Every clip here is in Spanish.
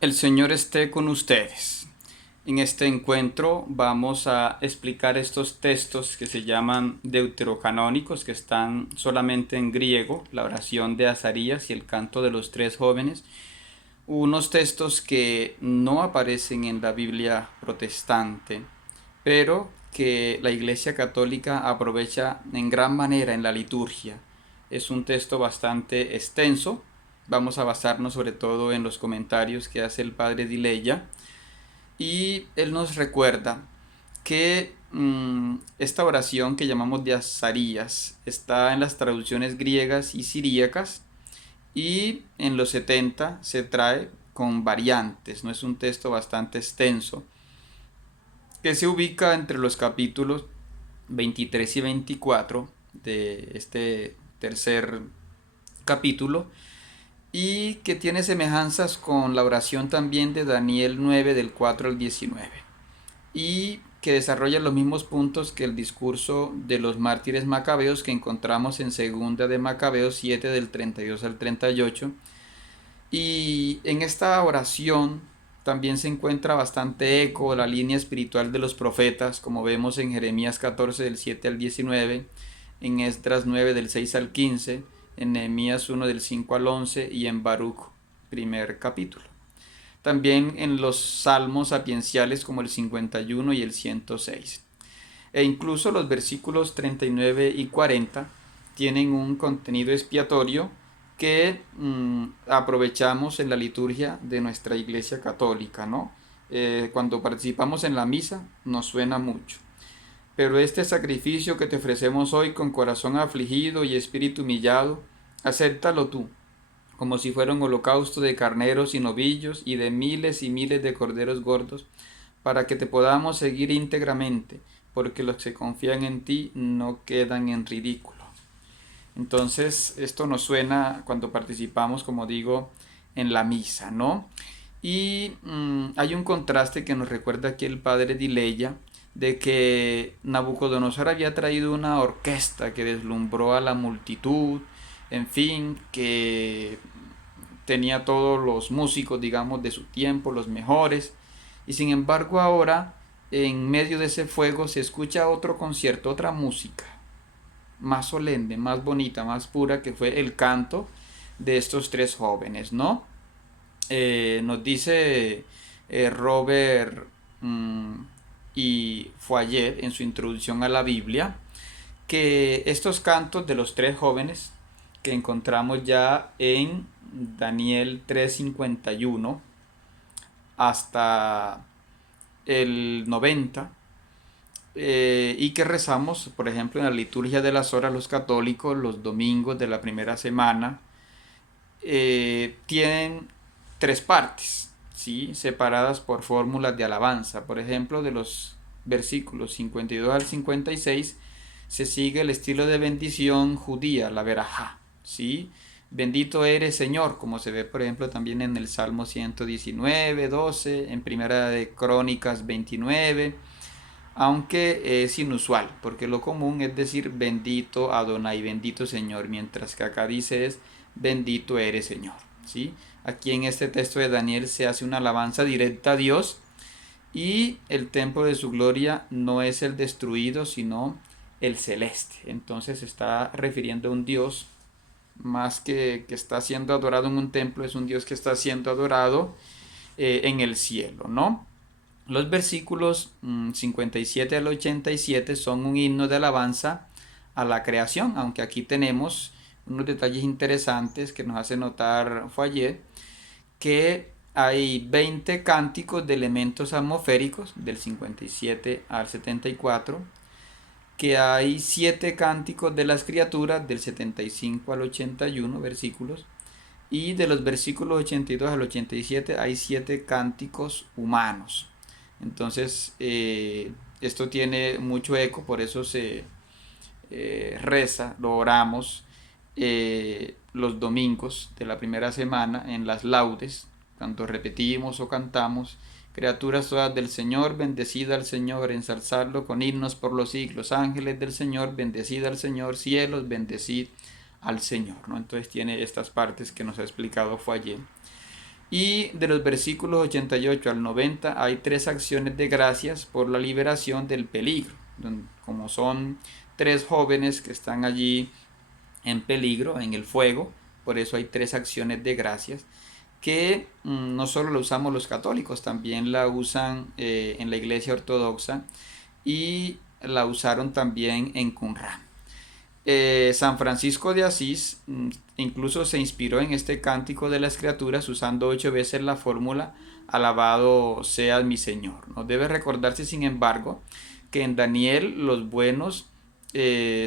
El Señor esté con ustedes. En este encuentro vamos a explicar estos textos que se llaman deuterocanónicos, que están solamente en griego, la oración de Azarías y el canto de los tres jóvenes, unos textos que no aparecen en la Biblia protestante, pero que la Iglesia Católica aprovecha en gran manera en la liturgia. Es un texto bastante extenso. Vamos a basarnos sobre todo en los comentarios que hace el padre Dileya, y él nos recuerda que esta oración que llamamos de Azarías está en las traducciones griegas y siríacas, y en los 70 se trae con variantes. No es un texto bastante extenso que se ubica entre los capítulos 23 y 24 de este tercer capítulo, y que tiene semejanzas con la oración también de Daniel 9 del 4 al 19, y que desarrolla los mismos puntos que el discurso de los mártires macabeos que encontramos en segunda de Macabeos 7 del 32 al 38. Y en esta oración también se encuentra bastante eco la línea espiritual de los profetas, como vemos en Jeremías 14 del 7 al 19, en Esdras 9 del 6 al 15, en Nehemías 1 del 5 al 11 y en Baruch, primer capítulo. También en los salmos sapienciales como el 51 y el 106. E incluso los versículos 39 y 40 tienen un contenido expiatorio que aprovechamos en la liturgia de nuestra Iglesia Católica, ¿no? Cuando participamos en la misa nos suena mucho. Pero este sacrificio que te ofrecemos hoy con corazón afligido y espíritu humillado, acéptalo tú, como si fuera un holocausto de carneros y novillos y de miles y miles de corderos gordos, para que te podamos seguir íntegramente, porque los que confían en ti no quedan en ridículo. Entonces, esto nos suena cuando participamos, como digo, en la misa, ¿no? Y hay un contraste que nos recuerda aquí el padre Dileya, de que Nabucodonosor había traído una orquesta que deslumbró a la multitud, en fin, que tenía todos los músicos, digamos, de su tiempo, los mejores, y sin embargo ahora, en medio de ese fuego, se escucha otro concierto, otra música, más solemne, más bonita, más pura, que fue el canto de estos tres jóvenes, ¿no? Nos dice Robert y Foyer en su introducción a la Biblia que estos cantos de los tres jóvenes que encontramos ya en Daniel 3:51 hasta el 90, y que rezamos, por ejemplo, en la liturgia de las horas los católicos los domingos de la primera semana, tienen tres partes, ¿sí? Separadas por fórmulas de alabanza. Por ejemplo, de los versículos 52 al 56 se sigue el estilo de bendición judía, la verajá, ¿sí? Bendito eres Señor, como se ve por ejemplo también en el Salmo 119, 12, en Primera de Crónicas 29, aunque es inusual, porque lo común es decir bendito Adonai, bendito Señor, mientras que acá dice es bendito eres Señor, ¿sí? Aquí en este texto de Daniel se hace una alabanza directa a Dios, y el templo de su gloria no es el destruido, sino el celeste. Entonces se está refiriendo a un Dios más que está siendo adorado en un templo, es un Dios que está siendo adorado en el cielo, ¿no? Los versículos 57 al 87 son un himno de alabanza a la creación, aunque aquí tenemos unos detalles interesantes que nos hace notar Foyer, que hay 20 cánticos de elementos atmosféricos del 57 al 74, que hay 7 cánticos de las criaturas del 75 al 81 versículos, y de los versículos 82 al 87 hay 7 cánticos humanos. Entonces, esto tiene mucho eco, por eso se reza, lo oramos los domingos de la primera semana en las laudes, cuando repetimos o cantamos: criaturas todas del Señor, bendecida al Señor, ensalzadlo con himnos por los siglos, ángeles del Señor, bendecida al Señor, cielos, bendecid al Señor, ¿no? Entonces tiene estas partes que nos ha explicado Foyer. Y de los versículos 88 al 90 hay tres acciones de gracias por la liberación del peligro, como son tres jóvenes que están allí en peligro, en el fuego. Por eso hay tres acciones de gracias que no solo la usamos los católicos, también la usan en la iglesia ortodoxa y la usaron también en Qumran. San Francisco de Asís incluso se inspiró en este cántico de las criaturas usando 8 veces la fórmula alabado seas mi Señor. No debe recordarse, sin embargo, que en Daniel los buenos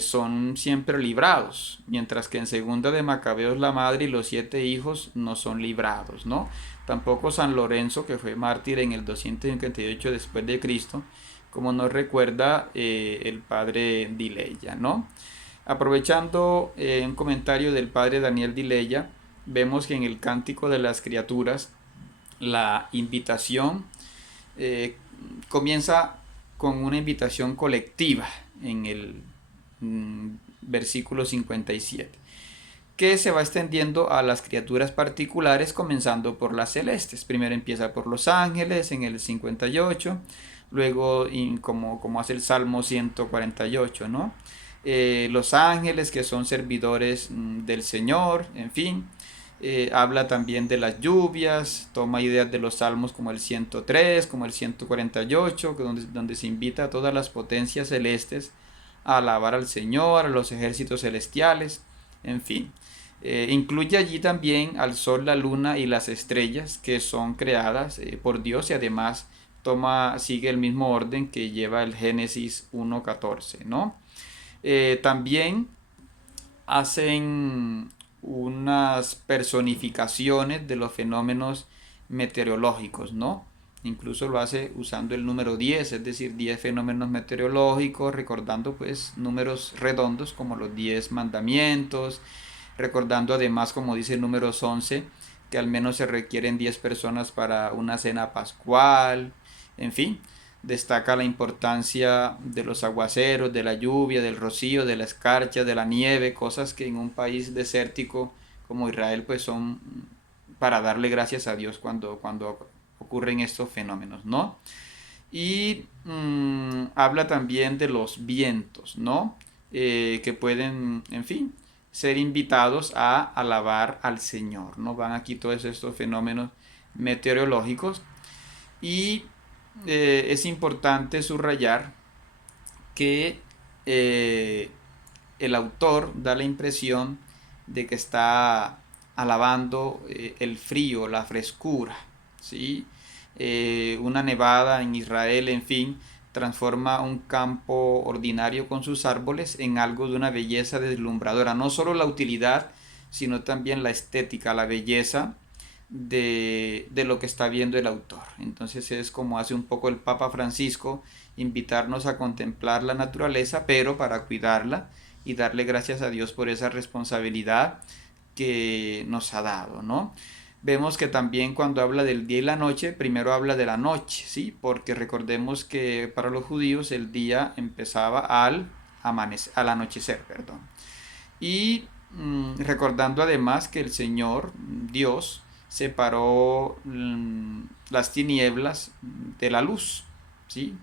son siempre librados, mientras que en Segunda de Macabeos la madre y los 7 hijos no son librados, ¿no? Tampoco San Lorenzo, que fue mártir en el 258 después de Cristo, como nos recuerda el padre Dileya, ¿no? Aprovechando un comentario del padre Daniel Dileya, vemos que en el Cántico de las Criaturas la invitación comienza con una invitación colectiva en el versículo 57, que se va extendiendo a las criaturas particulares, comenzando por las celestes. Primero empieza por los ángeles en el 58, luego como hace el Salmo 148, ¿no? Los ángeles que son servidores del Señor, en fin. Habla también de las lluvias, toma ideas de los salmos como el 103, como el 148, donde se invita a todas las potencias celestes a alabar al Señor, a los ejércitos celestiales, en fin. Incluye allí también al sol, la luna y las estrellas que son creadas por Dios, y además sigue el mismo orden que lleva el Génesis 1.14, ¿no? También hacen unas personificaciones de los fenómenos meteorológicos, ¿no? Incluso lo hace usando el número 10, es decir, 10 fenómenos meteorológicos, recordando pues números redondos como los 10 mandamientos, recordando además, como dice el número 11, que al menos se requieren 10 personas para una cena pascual, en fin. Destaca la importancia de los aguaceros, de la lluvia, del rocío, de la escarcha, de la nieve, cosas que en un país desértico como Israel pues son para darle gracias a Dios cuando ocurren estos fenómenos, ¿no? Y habla también de los vientos, ¿no? Que pueden, en fin, ser invitados a alabar al Señor, ¿no? Van aquí todos estos fenómenos meteorológicos. Y es importante subrayar que el autor da la impresión de que está alabando el frío, la frescura, ¿sí? Una nevada en Israel, en fin, transforma un campo ordinario con sus árboles en algo de una belleza deslumbradora. No solo la utilidad, sino también la estética, la belleza de lo que está viendo el autor. Entonces es como hace un poco el Papa Francisco, invitarnos a contemplar la naturaleza, pero para cuidarla y darle gracias a Dios por esa responsabilidad que nos ha dado, ¿no? Vemos que también cuando habla del día y la noche, primero habla de la noche, ¿sí? Porque recordemos que para los judíos el día empezaba al anochecer, perdón. Y recordando además que el Señor, Dios, separó las tinieblas de la luz, ¿sí?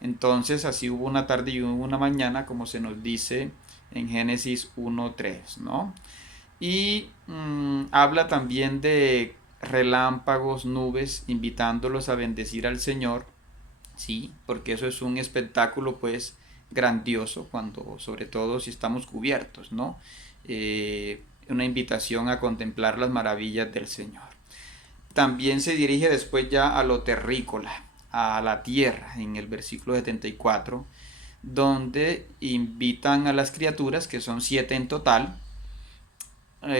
Entonces así hubo una tarde y hubo una mañana, como se nos dice en Génesis 1.3, ¿no? Y habla también de relámpagos, nubes, invitándolos a bendecir al Señor, ¿sí? Porque eso es un espectáculo pues grandioso, sobre todo si estamos cubiertos, ¿no? Una invitación a contemplar las maravillas del Señor. También se dirige después ya a lo terrícola, a la tierra, en el versículo 74, donde invitan a las criaturas, que son 7 en total,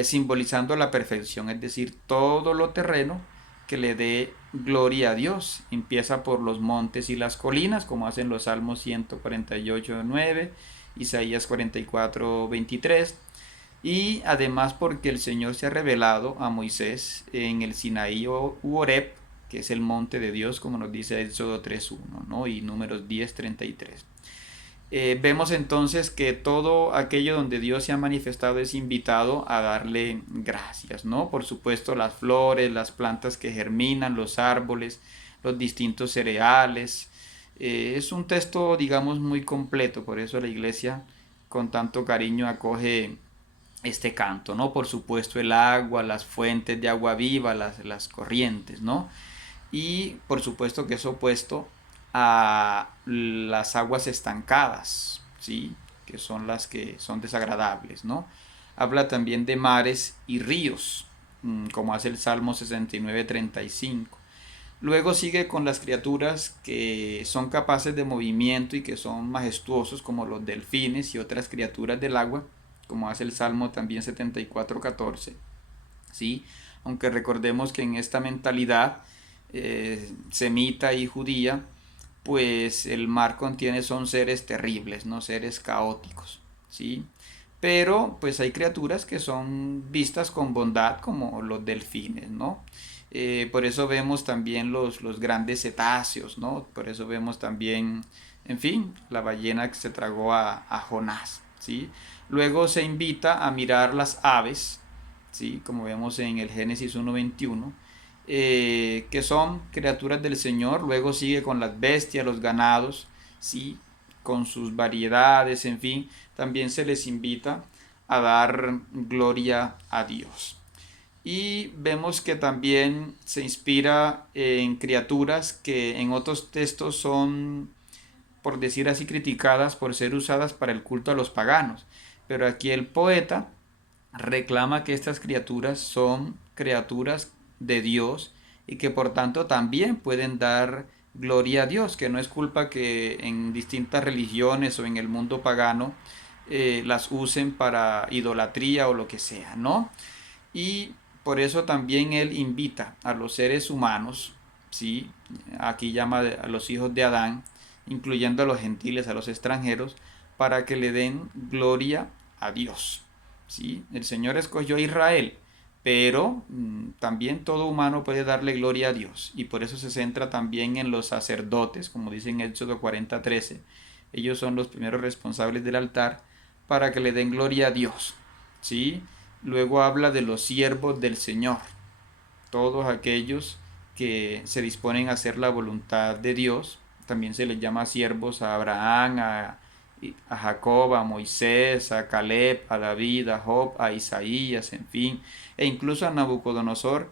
simbolizando la perfección, es decir, todo lo terreno que le dé gloria a Dios. Empieza por los montes y las colinas, como hacen los Salmos 148:9, Isaías 44:23, y además porque el Señor se ha revelado a Moisés en el Sinaí u Horeb, que es el monte de Dios, como nos dice Éxodo 3:1, ¿no? Y Números 10:33. Vemos entonces que todo aquello donde Dios se ha manifestado es invitado a darle gracias, ¿no? Por supuesto, las flores, las plantas que germinan, los árboles, los distintos cereales. Es un texto, digamos, muy completo, por eso la iglesia con tanto cariño acoge este canto, ¿no? Por supuesto, el agua, las fuentes de agua viva, las corrientes, ¿no? Y por supuesto que es opuesto a las aguas estancadas, ¿sí? Que son las que son desagradables, ¿no? Habla también de mares y ríos, como hace el Salmo 69:35. Luego sigue con las criaturas que son capaces de movimiento y que son majestuosos, como los delfines y otras criaturas del agua, como hace el Salmo también 74:14, ¿sí? Aunque recordemos que en esta mentalidad semita y judía, pues el mar contiene son seres terribles, no seres caóticos, ¿sí? Pero pues hay criaturas que son vistas con bondad como los delfines, ¿no? Por eso vemos también los grandes cetáceos, ¿no? Por eso vemos también, en fin, la ballena que se tragó a Jonás, ¿sí? Luego se invita a mirar las aves, ¿sí? Como vemos en el Génesis 1:21, que son criaturas del Señor. Luego sigue con las bestias, los ganados, ¿sí? Con sus variedades, en fin, también se les invita a dar gloria a Dios. Y vemos que también se inspira en criaturas que en otros textos son, por decir así, criticadas por ser usadas para el culto a los paganos. Pero aquí el poeta reclama que estas criaturas son criaturas de Dios y que por tanto también pueden dar gloria a Dios, que no es culpa que en distintas religiones o en el mundo pagano las usen para idolatría o lo que sea, ¿no? Y por eso también él invita a los seres humanos, ¿sí? Aquí llama a los hijos de Adán, incluyendo a los gentiles, a los extranjeros, para que le den gloria a Dios. ¿Sí? El Señor escogió a Israel, pero también todo humano puede darle gloria a Dios. Y por eso se centra también en los sacerdotes, como dice en Éxodo 40:13. Ellos son los primeros responsables del altar para que le den gloria a Dios. ¿Sí? Luego habla de los siervos del Señor, todos aquellos que se disponen a hacer la voluntad de Dios. También se les llama siervos a Abraham, a Jacob, a Moisés, a Caleb, a David, a Job, a Isaías, en fin, e incluso a Nabucodonosor.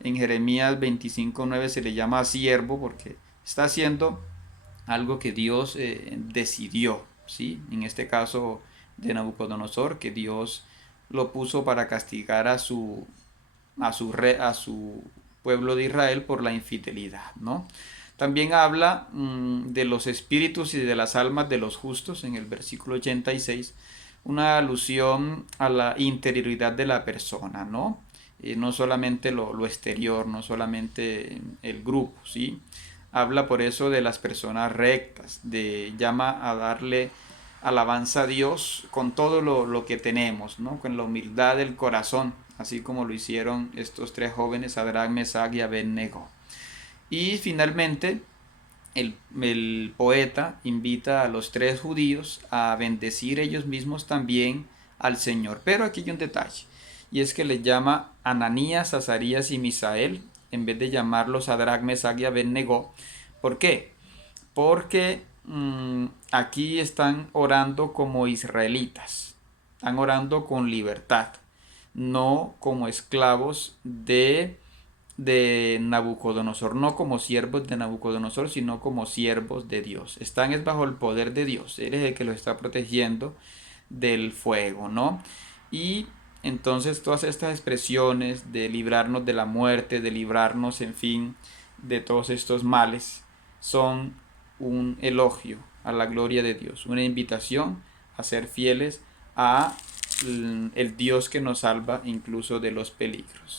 En Jeremías 25:9 se le llama siervo porque está haciendo algo que Dios decidió, ¿sí? En este caso de Nabucodonosor, que Dios lo puso para castigar a su pueblo de Israel por la infidelidad, ¿no? También habla de los espíritus y de las almas de los justos en el versículo 86, una alusión a la interioridad de la persona, ¿no? No solamente lo exterior, no solamente el grupo, ¿sí? Habla por eso de las personas rectas, llama a darle alabanza a Dios con todo lo que tenemos, ¿no? Con la humildad del corazón, así como lo hicieron estos tres jóvenes, Sadrach, Mesach y Abed-Nego. Y finalmente, el poeta invita a los tres judíos a bendecir ellos mismos también al Señor. Pero aquí hay un detalle, y es que les llama Ananías, Azarías y Misael, en vez de llamarlos Sadrach, Mesach y Abed-Nego. ¿Por qué? Porque aquí están orando como israelitas, están orando con libertad, no como esclavos de Nabucodonosor, no como siervos de Nabucodonosor, sino como siervos de Dios. Están es bajo el poder de Dios, Él es el que los está protegiendo del fuego, ¿no? Y entonces todas estas expresiones de librarnos de la muerte, de librarnos, en fin, de todos estos males, son un elogio a la gloria de Dios, una invitación a ser fieles a el Dios que nos salva incluso de los peligros.